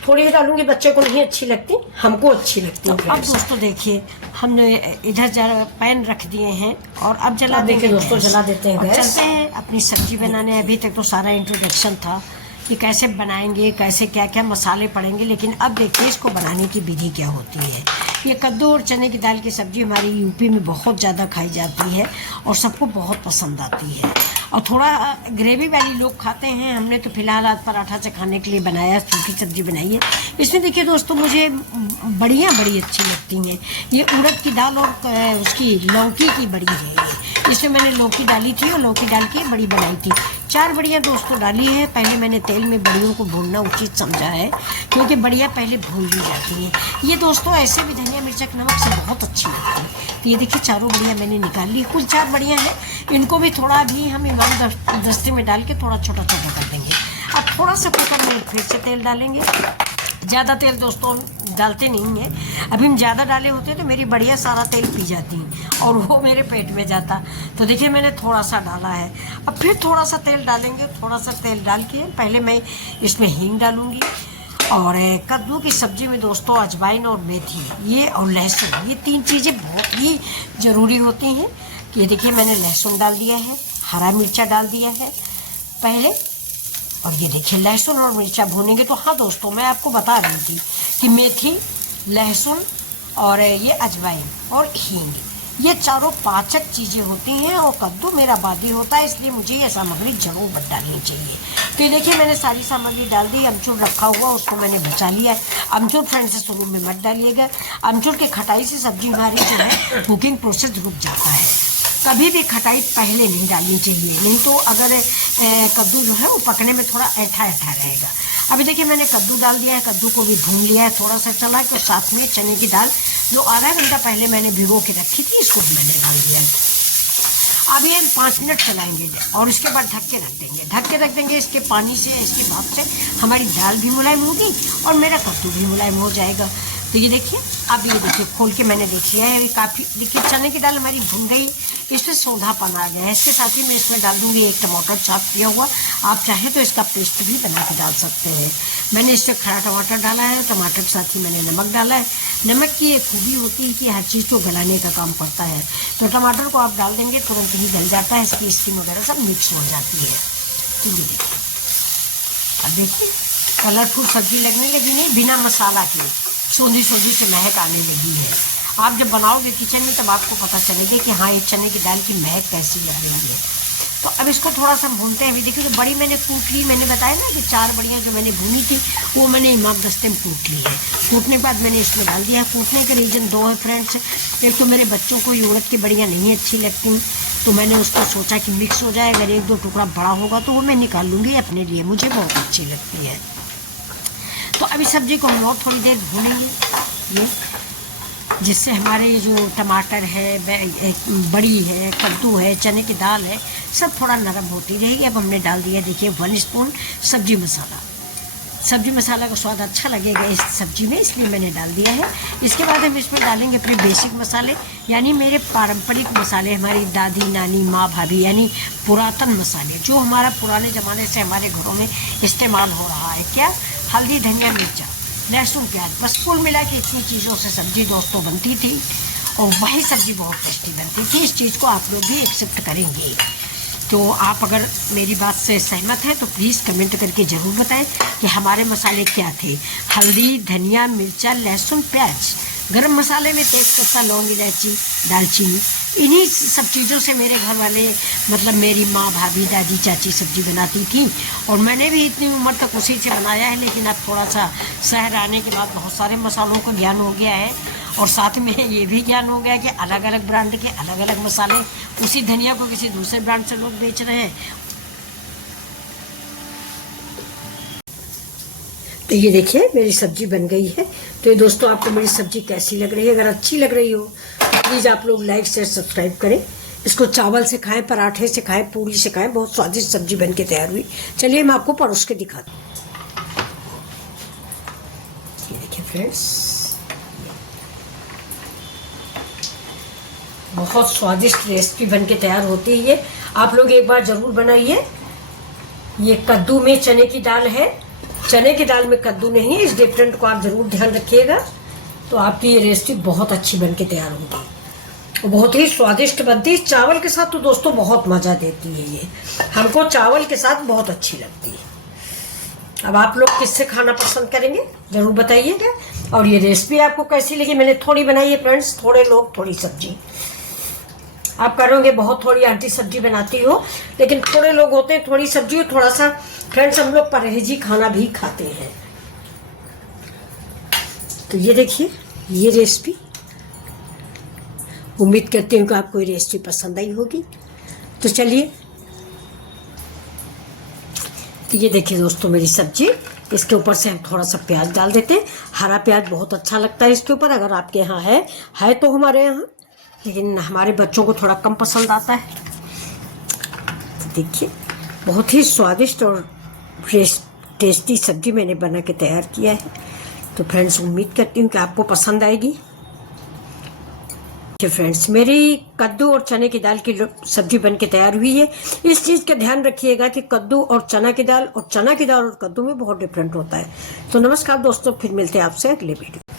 थोड़ी डालूंगी, बच्चे को नहीं अच्छी लगती, हमको अच्छी लगती है। तो अब दोस्तों देखिए हमने इधर जरा पैन रख दिए हैं और अब जला देखिए दोस्तों जला देते हैं गैस। चलते हैं अपनी सब्जी बनाने। अभी तक तो सारा इंट्रोडक्शन था कि कैसे बनाएंगे, कैसे क्या क्या मसाले पड़ेंगे, लेकिन अब देखिए इसको बनाने की विधि क्या होती है। ये कद्दू और चने की दाल की सब्ज़ी हमारी यूपी में बहुत ज़्यादा खाई जाती है और सबको बहुत पसंद आती है और थोड़ा ग्रेवी वाली लोग खाते हैं। हमने तो फिलहाल आज पराठा से खाने के लिए बनाया, सूखी सब्ज़ी बनाई है। इसमें देखिए दोस्तों मुझे बड़ियाँ बड़ी अच्छी लगती हैं। ये उड़द की दाल और उसकी लौकी की बड़ी है। ये इसमें मैंने लौकी डाली थी और लौकी डाल के बड़ी बनाई थी। 4 बड़ियाँ दोस्तों डाली है। पहले मैंने तेल में बड़ियों को भूनना उचित समझा है क्योंकि बड़ियाँ पहले भून ली जाती हैं। ये दोस्तों ऐसे भी धनिया मिर्च नमक से बहुत अच्छी लगती है। तो ये देखिए चारों बड़ियाँ मैंने निकाल ली। कुल 4 बड़ियाँ हैं, इनको भी थोड़ा भी हम इमाम दस्ते में डाल के थोड़ा छोटा छोटा कर देंगे। अब थोड़ा सा कुकर में फिर से तेल डालेंगे। ज़्यादा तेल दोस्तों डालते नहीं हैं। अभी हम ज़्यादा डाले होते तो मेरी बढ़िया सारा तेल पी जाती और वो मेरे पेट में जाता। तो देखिए मैंने थोड़ा सा डाला है। अब फिर थोड़ा सा तेल डालेंगे। थोड़ा सा तेल डाल के पहले मैं इसमें हींग डालूँगी और कद्दू की सब्ज़ी में दोस्तों अजवाइन और मेथी ये और लहसुन, ये 3 चीज़ें बहुत ही ज़रूरी होती हैं। ये देखिए मैंने लहसुन डाल दिया है, हरा मिर्चा डाल दिया है पहले, और ये देखिए लहसुन और मिर्चा भूनेंगे। तो हाँ दोस्तों मैं आपको बता रही थी कि मेथी, लहसुन और ये अजवाइन और हींग, ये चारों पाचक चीज़ें होती हैं और कद्दू मेरा बादी होता है, इसलिए मुझे ये सामग्री जरूर डालनी चाहिए। तो ये देखिए मैंने सारी सामग्री डाल दी। अमचूर रखा हुआ उसको मैंने बचा लिया है। अमचूर फ्रेंड्स से शुरू में मत डालिएगा। अमचूर के खटाई से सब्जी हमारी जो है कुकिंग प्रोसेस रुक जाता है। कभी भी खटाई पहले नहीं डालनी चाहिए, नहीं तो अगर कद्दू जो है वो पकने में थोड़ा ऐठा ऐठा रहेगा। अभी देखिए मैंने कद्दू डाल दिया है, कद्दू को भी भून लिया है, थोड़ा सा चला के साथ में चने की दाल जो आधा घंटा पहले मैंने भिगो के रखी थी इसको भी मैंने डाल दिया है। अभी हम 5 मिनट चलाएंगे और इसके बाद ढक के रख देंगे। ढक के रख देंगे, इसके पानी से, इसकी भाप से हमारी दाल भी मुलायम होगी और मेरा कद्दू भी मुलायम हो जाएगा। तो ये देखिए अब ये देखिए खोल के मैंने देख लिया है। काफ़ी देखिए चने की दाल हमारी भुन गई, इसमें सौंधापन आ गया है। इसके साथ ही मैं इसमें डाल दूँगी 1 टमाटर चॉप किया हुआ। आप चाहें तो इसका पेस्ट भी बना के डाल सकते हैं। मैंने इससे खड़ा टमाटर डाला है, टमाटर के साथ ही मैंने नमक डाला है। नमक की एक खूबी होती है कि हर चीज़ को गलाने का काम करता है। तो टमाटर को आप डाल देंगे तुरंत ही गल जाता है, इसकी स्किन वगैरह सब मिक्स हो जाती है। तो ये देखिए अब देखिए कलरफुल सब्जी लगने लगी, नहीं बिना मसाला की सोंधी सोंधी से महक आने लगी है। आप जब बनाओगे किचन में तब आपको पता चलेगा कि हाँ ये चने की दाल की महक कैसी लग रही है। तो अब इसको थोड़ा सा भूनते हैं। अभी देखिए तो बड़ी मैंने कूट ली। मैंने बताया ना कि 4 बड़ियाँ जो मैंने भूनी थी वो मैंने इमाम दस्ते में कूट ली है। कूटने के बाद मैंने इसमें डाल दिया है। कूटने के रीज़न 2 है फ्रेंड्स। एक तो मेरे बच्चों को उड़द की बड़ियाँ नहीं अच्छी लगती, तो मैंने उसको सोचा कि मिक्स हो जाए, अगर 1-2 टुकड़ा बड़ा होगा तो वो मैं निकाल लूँगी अपने लिए, मुझे बहुत अच्छी लगती है। तो अभी सब्जी को हम और थोड़ी देर भूनेंगे, ये जिससे हमारे जो टमाटर है, बड़ी है, कद्दू है, चने की दाल है, सब थोड़ा नरम होती रहेगी। अब हमने डाल दिया देखिए 1 स्पून सब्जी मसाला। सब्जी मसाला का स्वाद अच्छा लगेगा इस सब्जी में, इसलिए मैंने डाल दिया है। इसके बाद हम इसमें डालेंगे अपने बेसिक मसाले, यानी मेरे पारंपरिक मसाले, हमारी दादी नानी माँ भाभी यानी पुरातन मसाले जो हमारा पुराने ज़माने से हमारे घरों में इस्तेमाल हो रहा है। क्या? हल्दी, धनिया, मिर्चा, लहसुन, प्याज, बस कुल मिला के इतनी चीज़ों से सब्ज़ी दोस्तों बनती थी और वही सब्ज़ी बहुत टेस्टी बनती थी। इस चीज़ को आप लोग भी एक्सेप्ट करेंगे। तो आप अगर मेरी बात से सहमत हैं तो प्लीज़ कमेंट करके ज़रूर बताएं कि हमारे मसाले क्या थे। हल्दी, धनिया, मिर्चा, लहसुन, प्याज, गरम मसाले में तेज़पत्ता, लौंग, इलायची, दालचीनी, इन्हीं सब चीज़ों से मेरे घर वाले मतलब मेरी माँ, भाभी, दादी, चाची सब्ज़ी बनाती थी और मैंने भी इतनी उम्र तक उसी से बनाया है। लेकिन अब थोड़ा सा शहर आने के बाद बहुत सारे मसालों का ज्ञान हो गया है और साथ में ये भी ज्ञान हो गया कि अलग अलग ब्रांड के अलग अलग मसाले, उसी धनिया को किसी दूसरे ब्रांड से लोग बेच रहे हैं। तो ये देखिए मेरी सब्जी बन गई है। तो ये दोस्तों आपको मेरी सब्जी कैसी लग रही है? अगर अच्छी लग रही हो तो प्लीज़ आप लोग लाइक शेयर सब्सक्राइब करें। इसको चावल से खाएं, पराठे से खाएं, पूरी से खाएं, बहुत स्वादिष्ट सब्जी बन के तैयार हुई। चलिए मैं आपको परोस के दिखाती हूँ। ये देखिए फ्रेंड्स, बहुत स्वादिष्ट रेसिपी बन के तैयार होती है ये। आप लोग एक बार ज़रूर बनाइए। ये कद्दू में चने की दाल है, चने की दाल में कद्दू नहीं है, इस डिफरेंट को आप जरूर ध्यान रखिएगा। तो आपकी ये रेसिपी बहुत अच्छी बन के तैयार होगी, बहुत ही स्वादिष्ट बनती है। चावल के साथ तो दोस्तों बहुत मज़ा देती है ये, हमको चावल के साथ बहुत अच्छी लगती है। अब आप लोग किससे खाना पसंद करेंगे ज़रूर बताइएगा। और ये रेसिपी आपको कैसी लगी, मैंने थोड़ी बनाई है फ्रेंड्स, थोड़े लोग थोड़ी सब्जी। आप करोगे बहुत थोड़ी आंटी सब्जी बनाती हो, लेकिन थोड़े लोग होते हैं थोड़ी सब्जी और थोड़ा सा फ्रेंड्स हम लोग परहेजी खाना भी खाते हैं। तो ये देखिए ये रेसिपी, उम्मीद करती हूँ कि आपको ये रेसिपी पसंद आई होगी। तो चलिए, तो ये देखिए दोस्तों मेरी सब्जी, इसके ऊपर से हम थोड़ा सा प्याज डाल देते हैं। हरा प्याज बहुत अच्छा लगता है इसके ऊपर, अगर आपके यहाँ है तो हमारे यहाँ, लेकिन हमारे बच्चों को थोड़ा कम पसंद आता है। तो देखिए बहुत ही स्वादिष्ट और टेस्टी सब्जी मैंने बना के तैयार किया है। तो फ्रेंड्स उम्मीद करती हूँ कि आपको पसंद आएगी। फ्रेंड्स मेरी कद्दू और चने की दाल की सब्जी बन के तैयार हुई है। इस चीज़ का ध्यान रखिएगा कि कद्दू और चना की दाल और कद्दू में बहुत डिफरेंट होता है। तो नमस्कार दोस्तों, फिर मिलते हैं आपसे अगले वीडियो।